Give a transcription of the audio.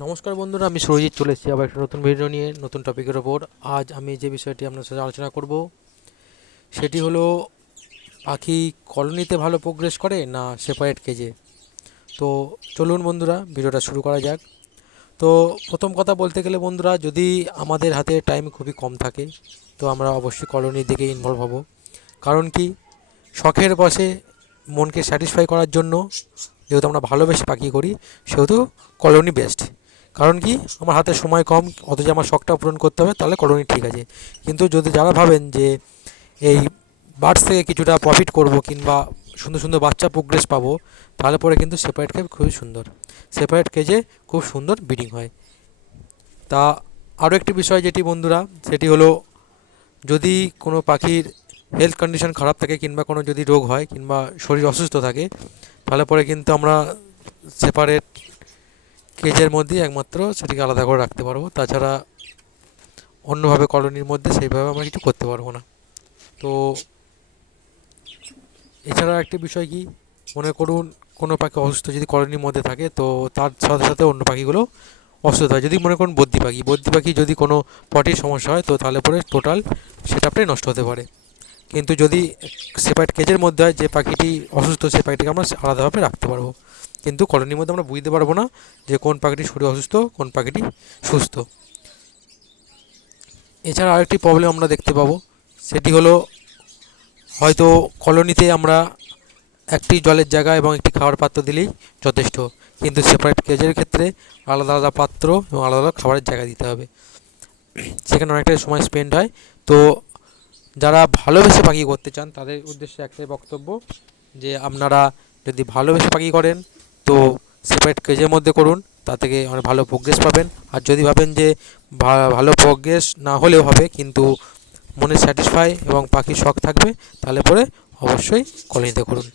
নমস্কার বন্ধুরা, আমি সুরজিৎ চলে এসেছি আবার একটা নতুন ভিডিও নিয়ে নতুন টপিকের ওপর। আজ আমি যে বিষয়টি আপনার সাথে আলোচনা করব সেটি হলো পাখি কলোনিতে ভালো প্রোগ্রেস করে না সেপারেট কেজে। তো চলুন বন্ধুরা, ভিডিওটা শুরু করা যাক। তো প্রথম কথা বলতে গেলে বন্ধুরা, যদি আমাদের হাতে টাইম খুবই কম থাকে তো আমরা অবশ্যই কলোনির দিকে ইনভলভ হব। কারণ কি, শখের বশে মনকে স্যাটিসফাই করার জন্য যেহেতু আমরা ভালোবেসে পাখি করি, সেহেতু কলোনি বেস্ট। কারণ কি, আমার হাতে সময় কম, অথচ আমার শখটা পূরণ করতে হবে, তাহলে কলোনি ঠিক আছে। কিন্তু যদি যারা ভাবেন যে এই বার্ডস থেকে কিছুটা প্রফিট করব কিংবা সুন্দর সুন্দর বাচ্চা প্রোগ্রেস পাবো, তাহলে পরে কিন্তু সেপারেট কেজ খুবই সুন্দর। সেপারেট কেজে খুব সুন্দর ব্রিডিং হয়। তা আরও একটি বিষয় যেটি বন্ধুরা, সেটি হলো যদি কোনো পাখির হেলথ কন্ডিশন খারাপ থাকে কিংবা কোনো যদি রোগ হয় কিংবা শরীর অসুস্থ থাকে, তাহলে পরে কিন্তু আমরা সেপারেট কেজের মধ্যেই একমাত্র সেটিকে আলাদা করে রাখতে পারবো। তাছাড়া অন্যভাবে কলোনির মধ্যে সেইভাবে আমরা কিছু করতে পারবো না। তো এছাড়া একটি বিষয় কি, মনে করুন কোনো পাখি অসুস্থ যদি কলোনির মধ্যে থাকে, তো তার সাথে সাথে অন্য পাখিগুলো অসুস্থ হয়। যদি মনে করুন বদ্যি পাখি যদি কোনো পটির সমস্যা হয়, তো তাহলে পরে টোটাল সেটআপটাই নষ্ট হতে পারে। কিন্তু যদি সেপারেট কেজের মধ্যে হয়, যে পাখিটি অসুস্থ সেই পাখিটিকে আমরা আলাদাভাবে রাখতে পারবো। কিন্তু কলোনির মধ্যে আমরা বুঝতে পারবো না যে কোন পাখিটি শরীর অসুস্থ, কোন পাখিটি সুস্থ। এছাড়া আরেকটি প্রবলেম আমরা দেখতে পাবো, সেটি হলো হয়তো কলোনিতে আমরা একটি জলের জায়গা এবং একটি খাওয়ার পাত্র দিলেই যথেষ্ট, কিন্তু সেপারেট কেজের ক্ষেত্রে আলাদা আলাদা পাত্র এবং আলাদা আলাদা খাবারের জায়গা দিতে হবে। সেখানে অনেকটা সময় স্পেন্ড হয়। তো যারা ভালোবেসে পাখি করতে চান তাদের উদ্দেশ্যে একটাই বক্তব্য, যে আপনারা যদি ভালোবেসে পাখি করেন তো সেপারেট কেজের মধ্যে করুন, তা থেকে অনেক ভালো প্রোগ্রেস পাবেন। আর যদি ভাবেন যে ভালো প্রোগ্রেস না হলেও হবে কিন্তু মনে স্যাটিসফাই এবং পাখির শখ থাকবে, তাহলে পরে অবশ্যই কলোনিতে করুন।